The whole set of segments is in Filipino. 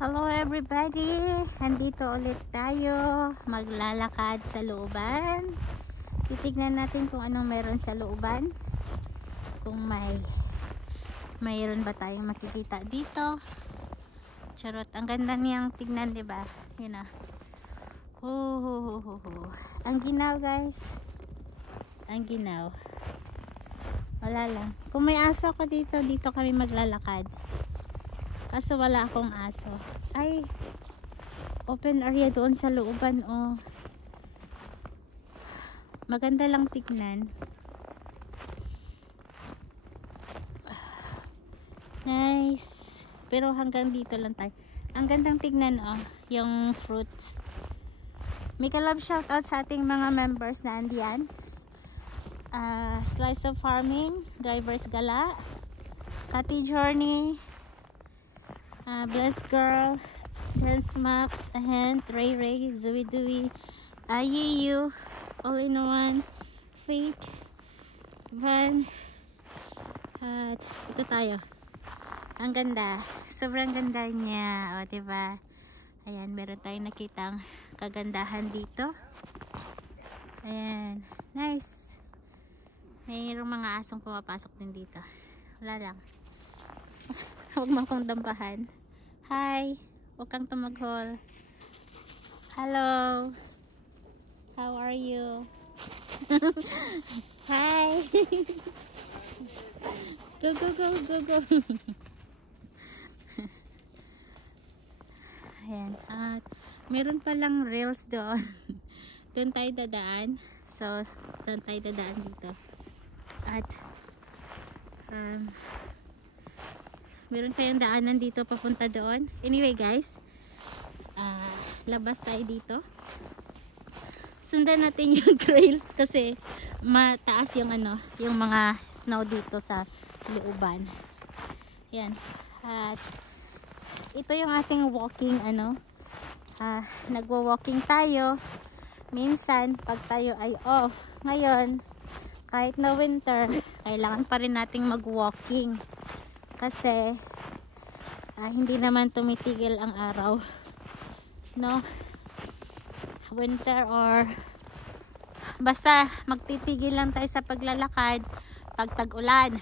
Hello everybody! Andito ulit tayo. Maglalakad sa looban. Titignan natin kung anong meron sa looban. Kung mayroon ba tayong makikita dito. Charot. Ang ganda niyang tignan, diba? Yun na. Ang ginaw, guys. Ang ginaw. Wala lang. Kung may aso ako dito kami maglalakad. Kaso wala akong aso. Ay, open area doon sa looban, oh. Maganda lang tignan. Nice. Pero hanggang dito lang tayo. Ang gandang tignan, oh, yung fruits. Make a love shout out sa ating mga members na andiyan. Slice of Farming, Drivers Gala, Kati Journey, Blessed Girl, Dance Max, Ahent, Ray Ray, Zooey Dooey, IEU, All in One, Faith, Van, at ito tayo. Ang ganda, sobrang ganda niya, o diba? Ayan, meron tayong nakitang kagandahan dito. Ayan, nice. Mayroong mga asong pumapasok din dito. Wala lang. Huwag mo akong dampahan. Hi! Huwag kang tumaghol. Hello! How are you? Hi! Go, go, go, go, go! Ayan. At meron palang rails doon. Doon tayo dadaan. So, saan tayo dadaan dito? At meron tayong daanan dito papunta doon. Anyway guys, labas tayo dito. Sundan natin yung trails kasi mataas yung yung mga snow dito sa looban. Yan. At ito yung ating walking nagwo-walking tayo minsan pag tayo ay off. Ngayon, kahit na winter, kailangan pa rin nating mag-walking. Kasi hindi naman tumitigil ang araw, no? Winter or basta magtitigil lang tayo sa paglalakad pag tag-ulan.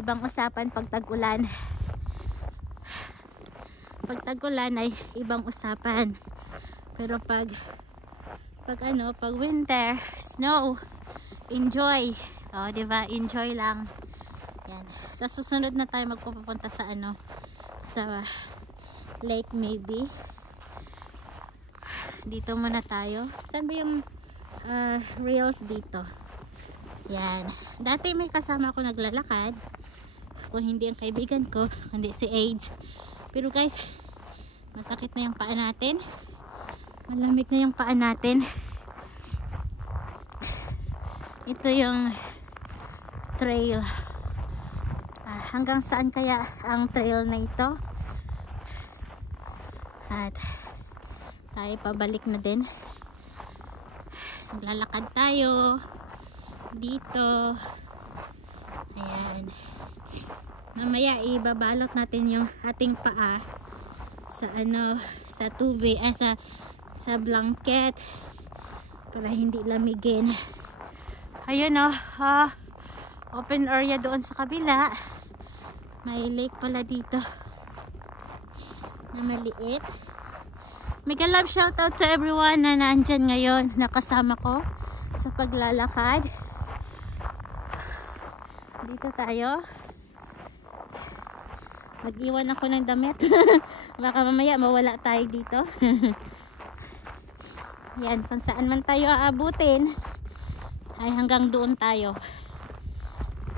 Ibang usapan pag tag-ulan. Pag tag-ulan ay ibang usapan. Pero pag winter, snow, enjoy. Oh, 'di ba? Enjoy lang. Yan. Sa susunod na tayo magpupunta sa sa lake maybe. Dito muna tayo. Saan ba yung rails dito? Yan. Dati may kasama ako naglalakad. Kung hindi ang kaibigan ko, hindi si AIDS. Pero guys, masakit na yung paa natin. Malamig na yung paa natin. Ito yung trail. Hanggang saan kaya ang trail na ito? At tayo pabalik na din. Naglalakad tayo dito. Ayan. Mamaya ibabalot natin yung ating paa sa sa tubig, sa blanket para hindi lamigin. Ayun, open area doon sa kabila. May lake pala dito na maliit. Mega love shout out to everyone na nandyan ngayon, nakasama ko sa paglalakad. Dito tayo. Mag-iwan ako ng damit. Baka mamaya mawala tayo dito. Yan, kung saan man tayo aabutin ay hanggang doon tayo.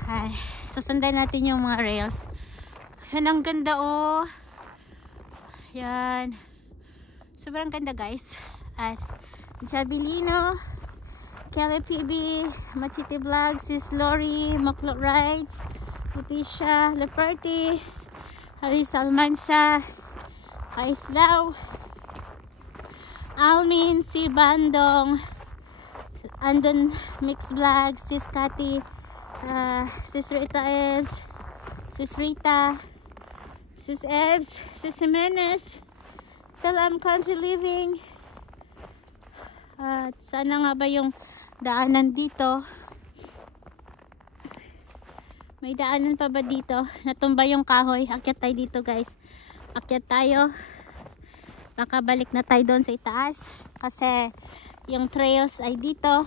Ay, susundan natin yung mga rails. Yan, ang ganda, oh. Yan. Sobrang ganda, guys. At Jabilino, Kelly PB, Machete Vlog, Sis Lori, Maklot Rides, Leticia Leperti, Haris Almansa, Kaislaw, Almin, Si Bandong, Andon Mix Vlog, Sis Kati, Sis Rita Eves, Sis Rita, Sis Ebs, Sis Jimenez, Salam Country Living. At sana nga ba yung daanan dito? May daanan pa ba dito? Natumba yung kahoy. Akyat tayo dito guys. Akyat tayo. Makabalik na tayo doon sa itaas. Kasi yung trails ay dito.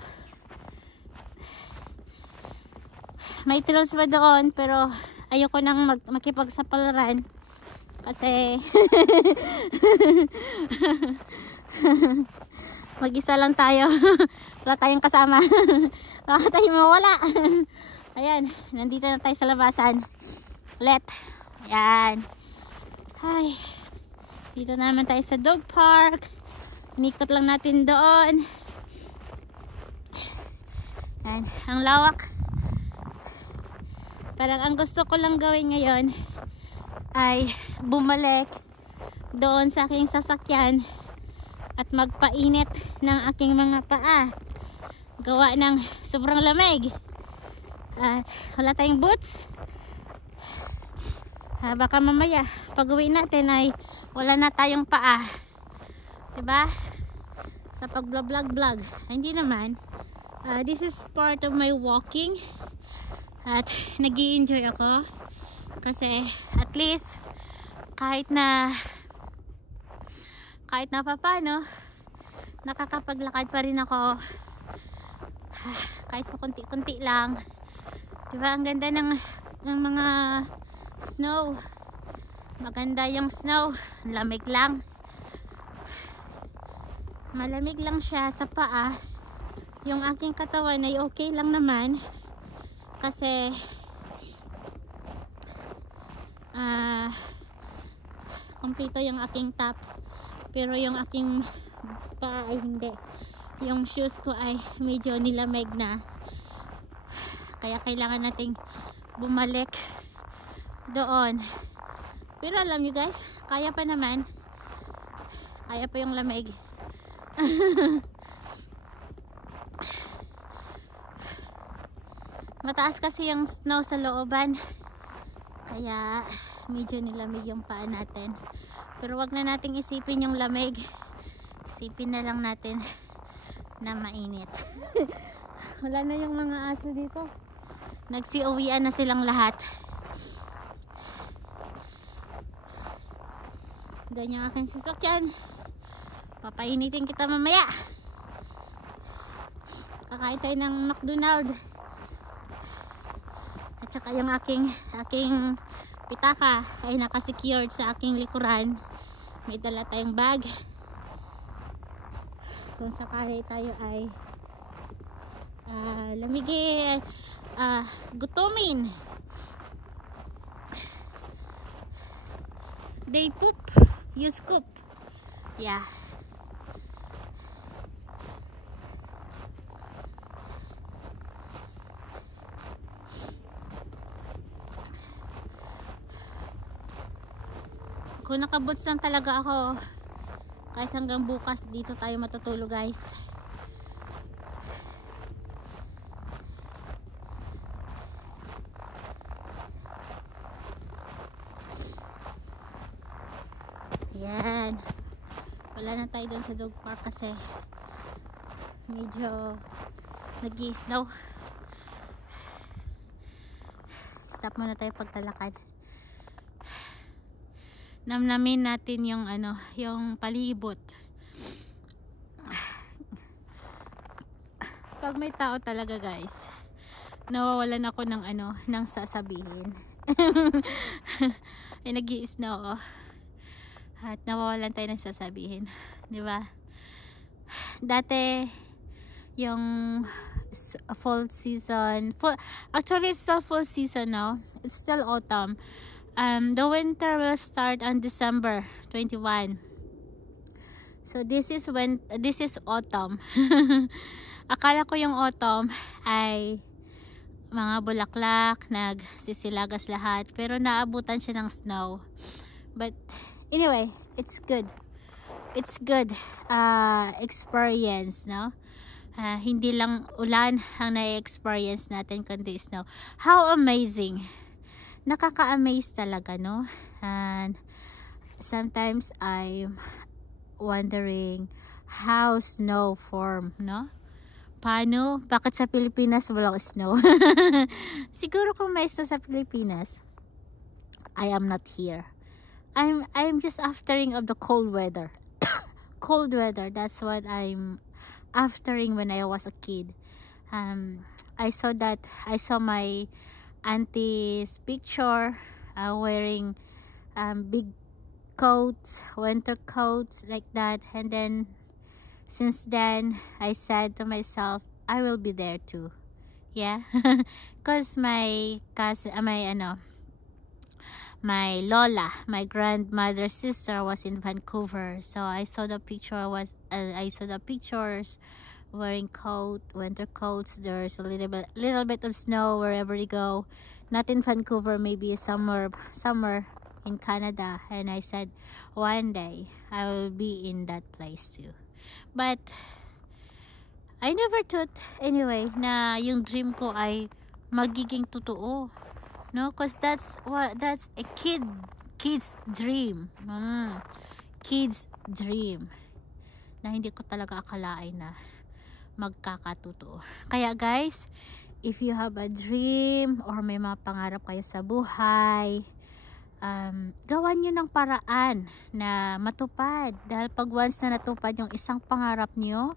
May trails pa doon pero ayoko nang makipagsapalaran. Kasi mag-isa lang tayo. Wala tayong kasama. Baka tayo mawala. Ayan, nandito na tayo sa labasan. Ulit. Ayan. Ay. Dito naman tayo sa dog park. Inikot lang natin doon. Ayan, ang lawak. Parang ang gusto ko lang gawin ngayon ay bumalik doon sa aking sasakyan at magpainit ng aking mga paa. Gawa ng sobrang lamig. At wala tayong boots. Baka mamaya pag uwi natin ay wala na tayong paa. Diba? Sa pag vlog. Hindi naman. This is part of my walking. At nag-i-enjoy ako. Kasi at least kahit na paano nakakapaglakad pa rin ako. Kahit pa kunti-kunti lang. Diba? Ang ganda ng mga snow. Maganda yung snow. Lamig lang. Malamig lang siya sa paa. Yung aking katawan ay okay lang naman. Kasi kumpleto yung aking top. Pero yung aking paa ay hindi. Yung shoes ko ay medyo nilamig na. Kaya kailangan nating bumalik doon. Pero alam nyo guys, kaya pa naman. Kaya pa yung lamig. Mataas kasi yung snow sa looban. Kaya medyo nilamig yung paa natin. Pero wag na nating isipin yung lamig. Isipin na lang natin na mainit. Wala na yung mga aso dito. Nagsi-uwian na silang lahat. Ganyan aking sasakyan. Papainitin kita mamaya. Kakain tayo ng McDonald's. At saka yung aking pitaka ay nakasecured sa aking likuran. May dala tayong bag. Kung sakali tayo ay lamigin, gutumin. They poop, you scoop. Yeah. Kung nakabots lang talaga ako, kahit hanggang bukas dito tayo matutulog guys. Yan. Wala na tayo dun sa dog park kasi medyo nag-i-snow. Stop muna tayo pagtalakad. Namnamin natin yung yung palibot. Pag may tao talaga guys, nawawalan ako ng ng sasabihin. Ay nag-i-snow at nawawalan tayo ng sasabihin, di ba? Dati yung fall season, actually it's still fall season now. It's still autumn. The winter will start on December 21. So this is autumn. Akala ko yung autumn ay mga bulaklak, nagsisilagas lahat, pero naabutan siya ng snow. But anyway, it's good. It's good experience, no? Hindi lang ulan ang na-experience natin kundi snow. How amazing nakaka-amaze talaga, no? And sometimes I'm wondering how snow form, no? Paano? Bakit sa Pilipinas walang snow? Siguro kung may snow sa Pilipinas, I am not here. I'm just aftering of the cold weather. Cold weather, that's what I'm aftering when I was a kid. I saw my auntie's picture, wearing big coats, winter coats like that, and then since then I said to myself, I will be there too. Yeah. Because my cousin, my lola, my grandmother's sister, was in Vancouver, so I saw the pictures wearing winter coats. There's a little bit of snow wherever you go, not in Vancouver, maybe somewhere in Canada, and I said one day I will be in that place too. But I never thought anyway na yung dream ko ay magiging totoo, no? Because that's a kid's dream. Kid's dream na hindi ko talaga akalain na magkakatotoo. Kaya guys, if you have a dream or may mga pangarap kayo sa buhay, gawan nyo ng paraan na matupad. Dahil pag once na natupad yung isang pangarap nyo,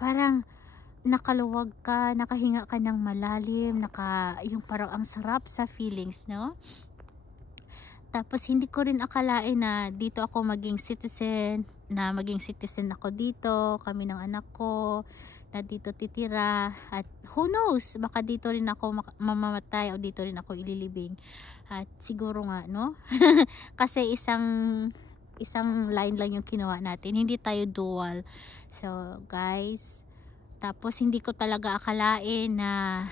parang nakaluwag ka, nakahinga ka ng malalim, yung parang ang sarap sa feelings, no? Tapos hindi ko rin akalain na dito ako maging citizen ako dito, kami ng anak ko na dito titira, at who knows, baka dito rin ako mamamatay o dito rin ako ililibing. At siguro nga, no? Kasi isang line lang yung kinuha natin, hindi tayo dual. So guys, tapos hindi ko talaga akalain na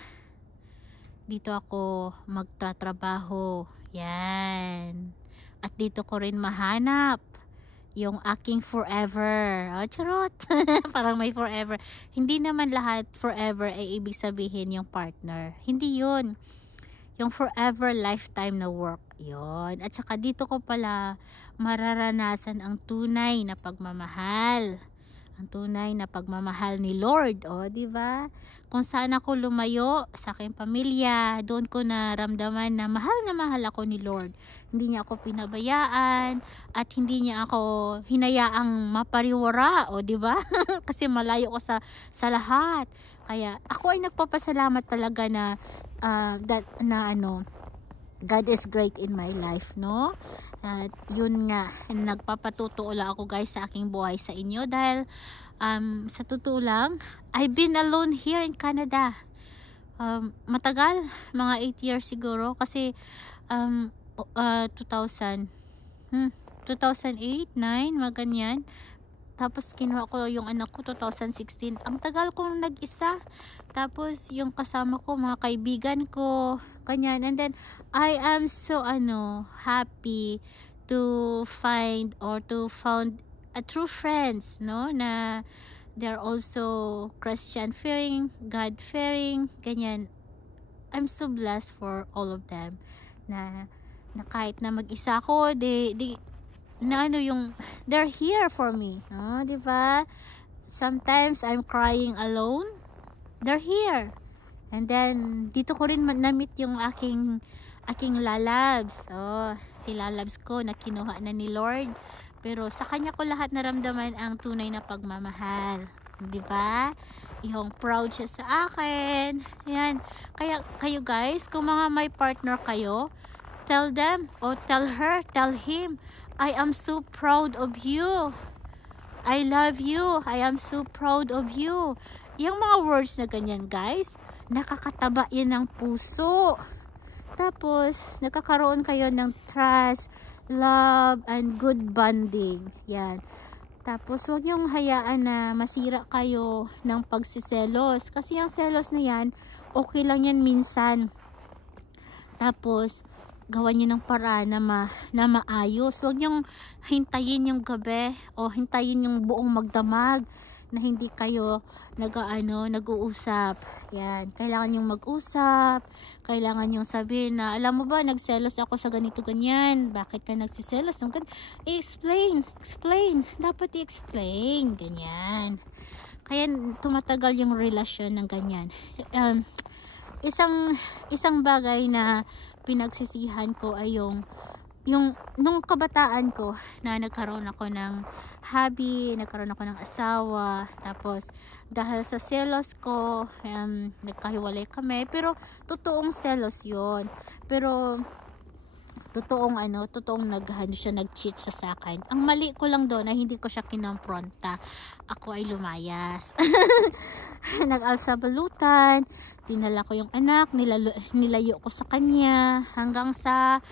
dito ako magtatrabaho. Yan. At dito ko rin mahanap yung aking forever. Oh, charot. Parang may forever. Hindi naman lahat forever ay ibig sabihin yung partner. Hindi yun. Yung forever lifetime na work. Yun. At saka dito ko pala mararanasan ang tunay na pagmamahal. Ang tunay na pagmamahal ni Lord. O, diba? Kung saan ako lumayo sa aking pamilya, doon ko naramdaman na mahal ako ni Lord. Hindi niya ako pinabayaan at hindi niya ako hinayaang mapariwara, o diba? Kasi malayo ko sa lahat. Kaya ako ay nagpapasalamat talaga na God is great in my life, no? At yun nga, nagpapatutuo lang ako guys sa aking buhay sa inyo dahil sa totoo lang, I've been alone here in Canada. Matagal, mga 8 years siguro kasi 2008, 9, mga ganyan. Tapos kinuha ko yung anak ko 2016. Ang tagal kong nag-isa. Tapos yung kasama ko, mga kaibigan ko, ganyan. And then I am so happy to found a true friends, no, na they're also Christian fearing, God fearing, ganyan. I'm so blessed for all of them na kahit na mag-isa ako, they're here for me, no? Diba? Sometimes I'm crying alone, they're here. And then dito ko rin na-meet yung aking lalabs. Si lalabs ko na kinuha na ni Lord, pero sa kanya ko lahat naramdaman ang tunay na pagmamahal, diba? Yung proud siya sa akin. Yan. Kaya kayo guys, kung mga may partner kayo, tell them or tell him, I am so proud of you. I love you. I am so proud of you. Yung mga words na ganyan guys, nakakataba yan ng puso. Tapos, nagkakaroon kayo ng trust, love, and good bonding. Yan. Tapos, huwag niyong hayaan na masira kayo ng pagsiselos. Kasi yung selos na yan, okay lang yan minsan. Tapos, gawan nyo ng paraan na maayos. Huwag nyong hintayin yung gabi o hintayin yung buong magdamag na hindi kayo nag-uusap. Yan, kailangan yung mag-usap, kailangan yung sabihin na, alam mo ba, nagselos ako sa ganito ganyan, bakit ka nagsiselos? Explain, dapat i-explain, ganyan. Kaya tumatagal yung relasyon ng ganyan. Isang bagay na pinagsisihan ko ay yung nung kabataan ko na nagkaroon ako ng hobby, nagkaroon ako ng asawa, tapos dahil sa selos ko, nagkahiwalay kami, pero totoong selos yon, pero totoong nag-cheat siya sa akin. Ang mali ko lang doon ay hindi ko siya kinompronta. Ako ay lumayas. Nag-alsabalutan, dinala ko yung anak, nilayo ko sa kanya, hanggang sa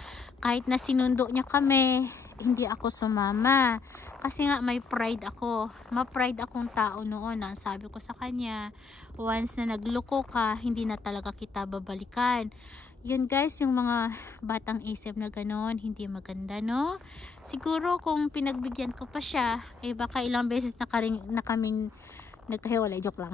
kahit na sinundo niya kami, hindi ako sumama. Kasi nga may pride ako. Ma-pride akong tao noon. Sabi ko sa kanya, once na nagloko ka, hindi na talaga kita babalikan. Yun guys, yung mga batang isip na gano'n, hindi maganda, no? Siguro kung pinagbigyan ko pa siya, baka ilang beses na kaming nagkahiwalay. Joke lang.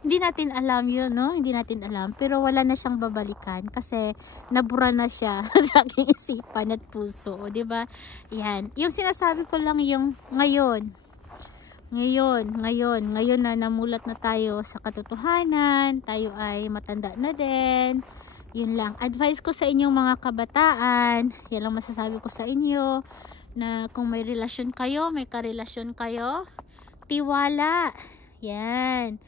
Hindi natin alam yun, no? Hindi natin alam. Pero wala na siyang babalikan kasi nabura na siya sa aking isipan at puso. O, diba? Yan. Yung sinasabi ko lang yung ngayon na namulat na tayo sa katotohanan, tayo ay matanda na din. Yun lang. Advice ko sa inyong mga kabataan, yan lang masasabi ko sa inyo, na kung may relasyon kayo, may karelasyon kayo, tiwala. Yan.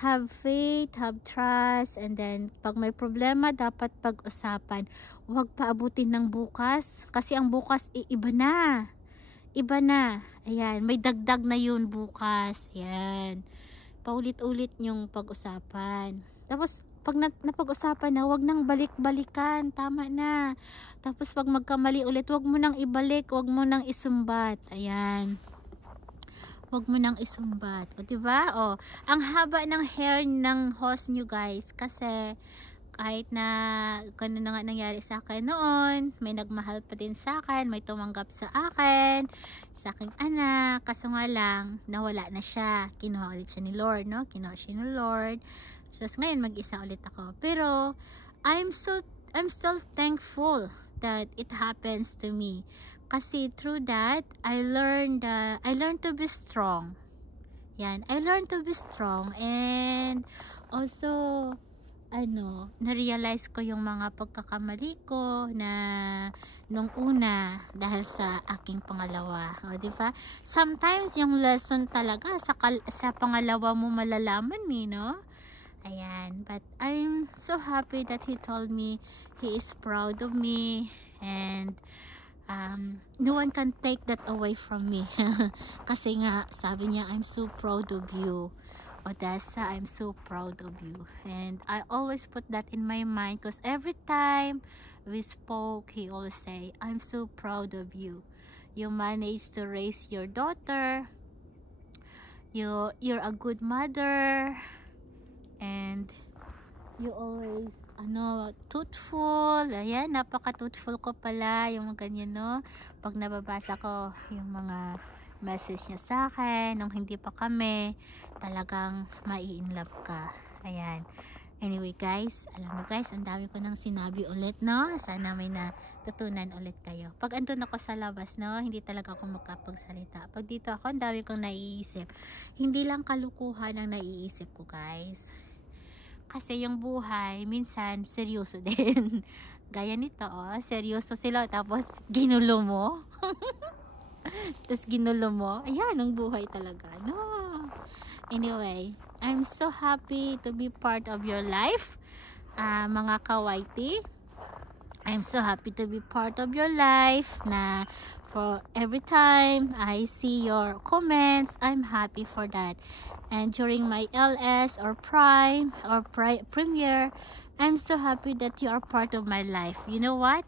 Have faith, have trust, and then pag may problema, dapat pag-usapan. Huwag paabutin ng bukas, kasi ang bukas iba na. Ayan, may dagdag na yun bukas. Ayan. Paulit-ulit yung pag-usapan. Tapos, pag napag-usapan na, wag nang balik-balikan. Tama na. Tapos, pag magkamali ulit, wag mo nang ibalik. Wag mo nang isumbat. Ayan. Wag mo nang isumbat. O, diba? O, ang haba ng hair ng host nyo, guys. Kasi, kahit na kung ano nga nangyari sa akin noon, may nagmahal pa din sa akin, may tumanggap sa akin, sa aking anak, kaso nga lang, nawala na siya. Kinuha ulit siya ni Lord, no? Kinuha siya ni Lord. So, ngayon, mag-isa ulit ako. Pero, I'm still thankful that it happens to me. Kasi through that, I learned to be strong. Yan, I learned to be strong. And, also, na-realize ko yung mga pagkakamali ko na nung una dahil sa aking pangalawa. O, diba? Sometimes yung lesson talaga sa pangalawa mo malalaman no? Ayan. But I'm so happy that he told me he is proud of me, and no one can take that away from me. Kasi nga, sabi niya, I'm so proud of you. Odessa, I'm so proud of you. And I always put that in my mind, because every time we spoke, he always say, I'm so proud of you. You managed to raise your daughter. You're a good mother. And you always truthful. Ayan, napaka-truthful ko pala. Yung ganyan, no? Pag nababasa ko yung mga message niya sa akin nung hindi pa kami, talagang mai-inlove ka. Ayan. Anyway guys, alam mo guys, ang dami ko nang sinabi ulit, no? Sana may natutunan ulit kayo. Pag andun ako sa labas, no, hindi talaga ako makapagsalita. Pag dito ako, ang dami kong naiisip. Hindi lang kalukuhan ang naiisip ko, guys. Kasi yung buhay, minsan, seryoso din. Gaya nito, seryoso sila, tapos ginulo mo. Tapos ginulo mo. Ayan, ang buhay talaga. No. Anyway, I'm so happy to be part of your life, mga kawaiti. I'm so happy to be part of your life na for every time I see your comments, I'm happy for that. And during my LS or Prime or Premiere, I'm so happy that you are part of my life. You know what?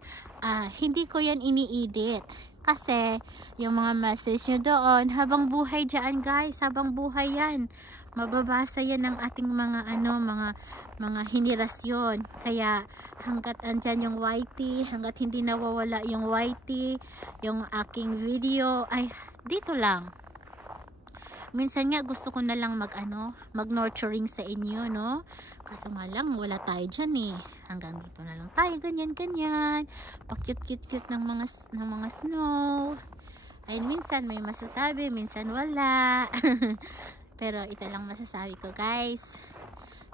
Hindi ko yan ini-edit. Kasi, yung mga message nyo doon, habang buhay dyan guys, habang buhay yan. Mababasa yan ng ating mga mga henerasyon. Kaya, hanggat andyan yung YT, hanggat hindi nawawala yung YT, yung aking video, ay, dito lang. Minsan nga gusto ko na lang mag-nurturing sa inyo, no? Kaso nga lang, wala tayo dyan eh. Hanggang dito na lang tayo, ganyan. Pa-cute-cute ng mga snow. Ay, minsan may masasabi, minsan wala. Pero ito lang masasabi ko, guys.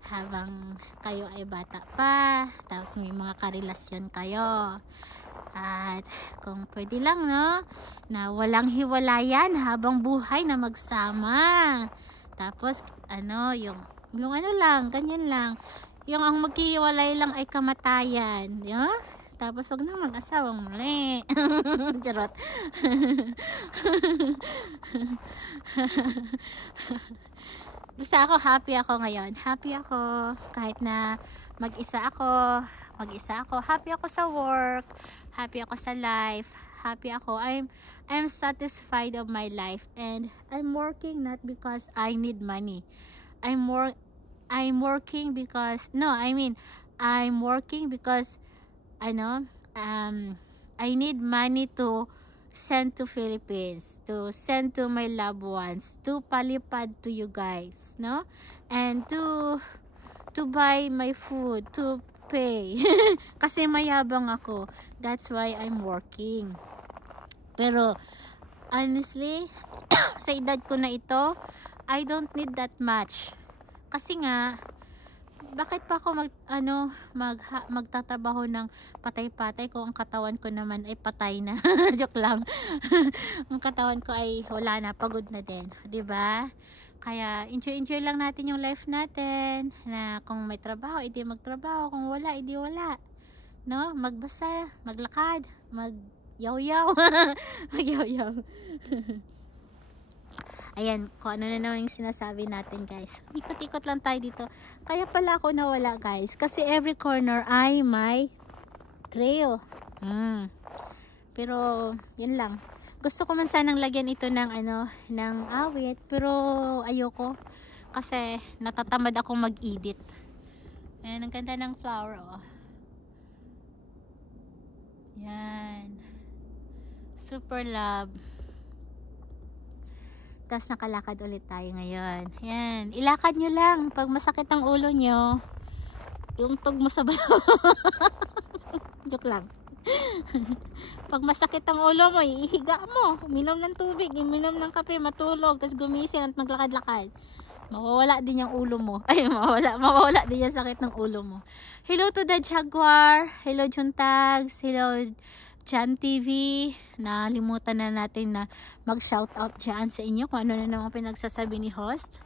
Habang kayo ay bata pa, tapos may mga karelasyon kayo. At kung pwede lang, no, na walang hiwalayan habang buhay na magsama. Tapos yung lang, ganyan lang. Yung ang maghihiwalay lang ay kamatayan, no? Tapos wag na mag-asawang muli. Charot. Basta ako, happy ako ngayon. Happy ako kahit na mag-isa ako. Happy ako sa work. Happy ako sa life. Happy ako. I'm satisfied of my life, and I'm working not because I need money. I'm working because I'm working because I need money to send to Philippines, to send to my loved ones, to palipad to you guys, no? And to buy my food, to pay. Kasi mayabang ako. That's why I'm working. Pero honestly, sa edad ko na ito, I don't need that much. Kasi nga, bakit pa ako magtatrabaho ng patay-patay kung ang katawan ko naman ay patay na. Joke lang. Ang katawan ko ay wala na, pagod na din, 'di ba? Kaya enjoy lang natin yung life natin. Na kung may trabaho, edi magtrabaho, kung wala, edi wala. No? Magbasa, maglakad, magyaw-yaw. Magyaw-yaw. Ayan, kung ano na naman yung sinasabi natin, guys. Ikot-ikot lang tayo dito. Kaya pala ako nawala, guys. Kasi every corner ay may trail. Pero, yun lang. Gusto ko man sanang lagyan ito ng awit. Pero, ayoko. Kasi, natatamad akong mag-edit. Ayan, ang ganda ng flower, oh. Yan. Super love. Tapos nakalakad ulit tayo ngayon. Yan. Ilakad nyo lang. Pag masakit ang ulo nyo, yung tug mo sa joke lang. Pag masakit ang ulo mo, ihiga mo. Uminom ng tubig, uminom ng kape, matulog, tapos gumising at maglakad-lakad. Mawawala din yung ulo mo. Ay, mawawala din yung sakit ng ulo mo. Hello to the Jaguar. Hello Juntags. Hello Jan TV. Nalimutan na natin na mag-shoutout dyan sa inyo kung ano na naman pinagsasabi ni host.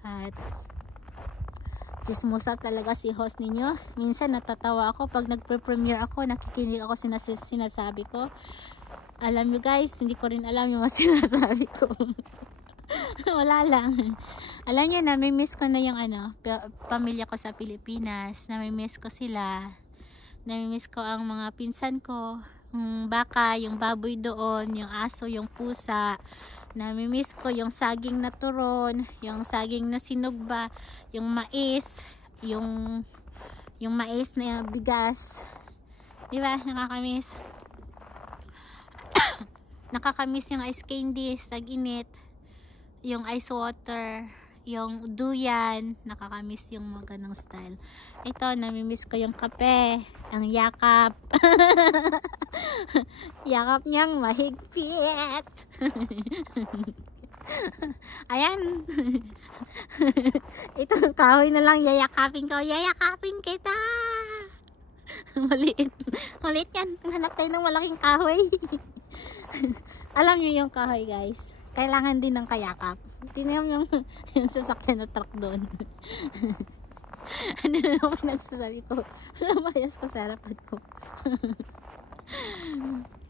At chismosa talaga si host ninyo. Minsan natatawa ako pag nagpre-premiere ako, nakikinig ako sinasabi ko. Alam nyo guys, hindi ko rin alam yung sinasabi ko. Wala lang. Alam nyo, nami-miss ko na yung pamilya ko sa Pilipinas. Nami-miss ko sila. Nami-miss ko ang mga pinsan ko. Yung baka, yung baboy doon, yung aso, yung pusa. Nami-miss ko yung saging na turon, yung saging na sinugba, yung mais, yung mais na bigas. Diba? Nakakamiss. Nakakamiss yung ice candy, tag-init. Yung ice water, yung duyan, nakakamiss yung mga ganong style. Ito, namimiss ko yung kape, ang yakap. Yakap niyang mahigpit. Ayan. Itong kahoy na lang yayakapin ko. Yayakapin kita. Maliit yan. Hanap tayo ng malaking kahoy. Alam niyo yung kahoy guys, kailangan din ng kayakap. Tingnan yung sasakyan na truck doon. Ano na naman nagsasabi ko? Lumayas ko sa harapan ko.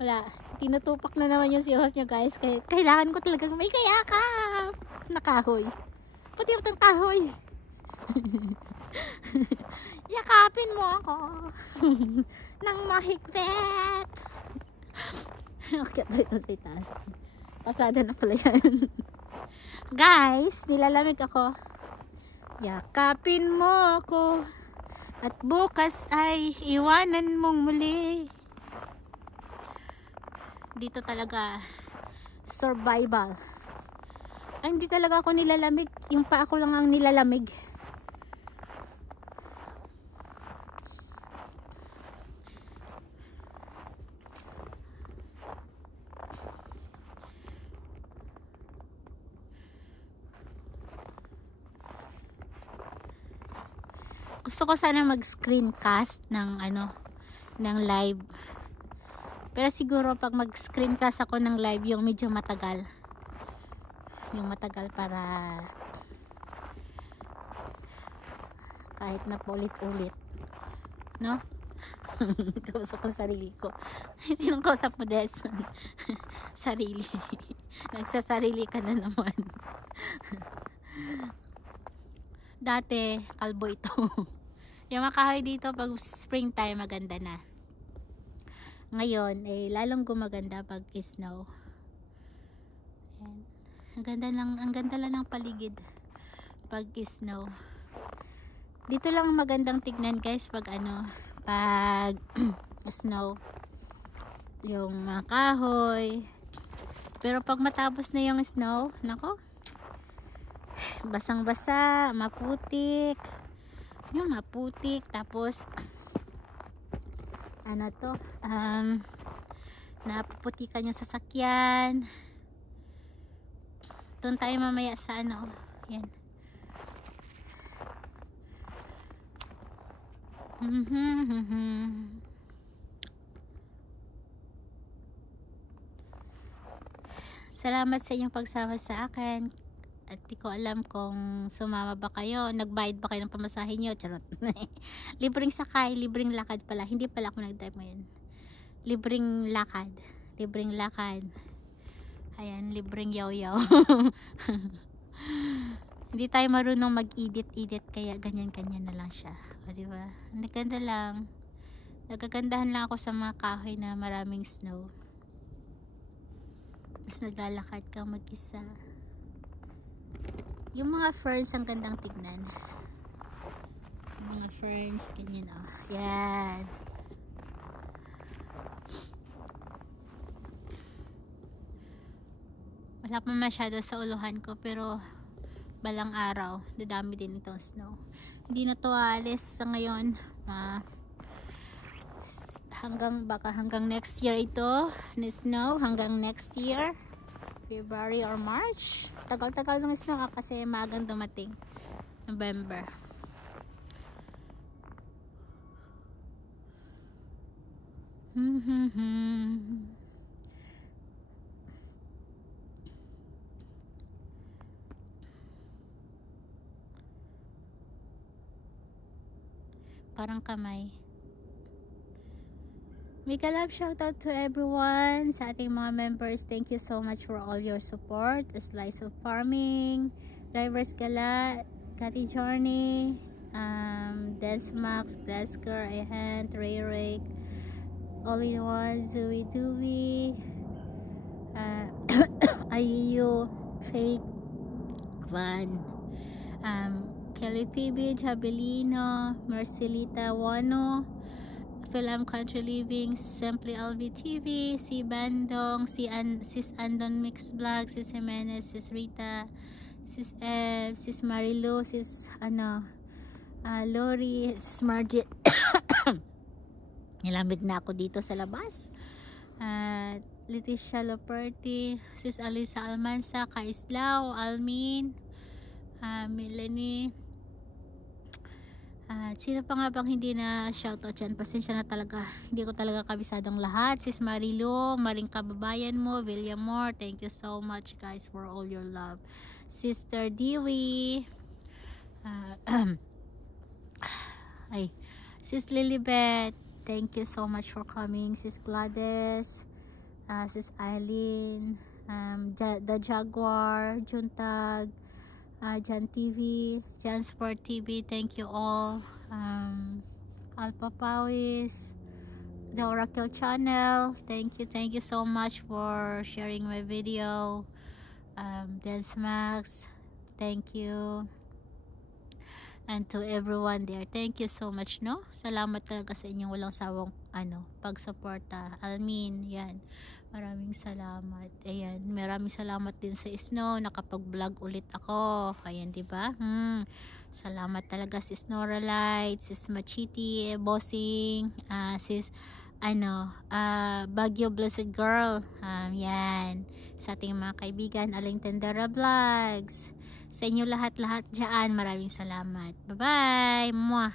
Wala. Tinutupak na naman yung si host nyo guys. Kailangan ko talagang may kayakap na kahoy. Pati yung kahoy. Yakapin mo ako nang mahigpit. Okay, tayo sa itaas. Pasada na pala yan. Guys, nilalamig ako. Yakapin mo ako at bukas ay iwanan mong muli. Dito talaga survival. Ay, hindi talaga ako nilalamig. Yung paa ko lang ang nilalamig. Gusto ko sana mag-screencast ng ng live. Pero siguro pag mag-screencast ako ng live, yung medyo matagal. Yung matagal para kahit na paulit-ulit. No? Kausap ko sarili ko. Sinong kausap mo, Des? Sarili. Nagsasarili ka na naman. Dati, kalbo ito. Yung makahoy dito pag springtime maganda na. Ngayon, lalong gumaganda pag snow. Ayan. Ang ganda lang ng paligid pag snow. Dito lang magandang tignan guys pag pag snow. Yung mga kahoy. Pero pag matapos na yung snow, nako, basang-basa, maputik. Yung maputik, tapos napuputikan yung sasakyan. Doon tayo mamaya sa yan. Salamat sa inyong pagsama sa akin. At di ko alam kung sumama ba kayo, nagbayad ba kayo ng pamasahe nyo, charot. Libreng sakay, libreng lakad pala, hindi pala ako nag-drive ngayon. Libreng lakad, ayan, libreng yaw-yaw. Hindi tayo marunong mag-edit kaya ganyan-ganyan na lang siya, o diba? Naganda lang, nagagandahan lang ako sa mga kahoy na maraming snow, tapos naglalakad kang mag-isa. Yung mga ferns ang gandang tignan. Yung mga ferns, ganyan yan. Wala pa masyado sa uluhan ko, pero balang araw, dadami din itong snow. Hindi na to alis sa ngayon. Hanggang next year ito, na snow, hanggang next year. February or March. Tagal-tagal ng snow kasi maagang dumating. November. Parang kamay. Mega love shoutout to everyone, sa ating mga members. Thank you so much for all your support. A Slice of Farming, Drivers Gala, Cathy Journey, Dance Max, Blasker, Ahant, Ray Ray, All in One, Zooey Dooey, IEU, Fake, Van, Kelly PB, Jabelino, Marcelita Wano, Film Country Living, Simply LV TV, si Bandong, Sis Andon Mix Vlog, Sis Jimenez, Sis Rita, Sis Ev, Sis Marilu, Sis Lori, Sis Margit. Nilamig na ako dito sa labas. Leticia Loperti, Sis Alisa Almansa, Kaislao, Almin, Melanie. Sino pa nga bang hindi na shoutout dyan? Pasensya na talaga, hindi ko talaga kabisadong lahat. Sis Marilu, maring kababayan mo, Villamor, thank you so much guys for all your love. Sister Dewey, Sis Lilibet, thank you so much for coming. Sis Gladys, Sis Eileen, The Jaguar, Juntag, Jan TV, Jan Sport TV, thank you all. Alpha Pawis, The Oracle Channel, thank you so much for sharing my video. Dance Max, thank you. and to everyone there. Thank you so much, no? Salamat talaga sa inyong walang sawang pagsuporta. Almin, yan. Maraming salamat. Ayan, maraming salamat din sa Snow, nakapag-vlog ulit ako. Ayan, 'di ba? Salamat talaga sis Noralight, sis Machiti, Bossing, sis Baguio Blessed Girl. Yan. Sa ating mga kaibigan, Aling Tendera Vlogs. Sa inyo lahat-lahat dyan, maraming salamat. Bye-bye! Mwah!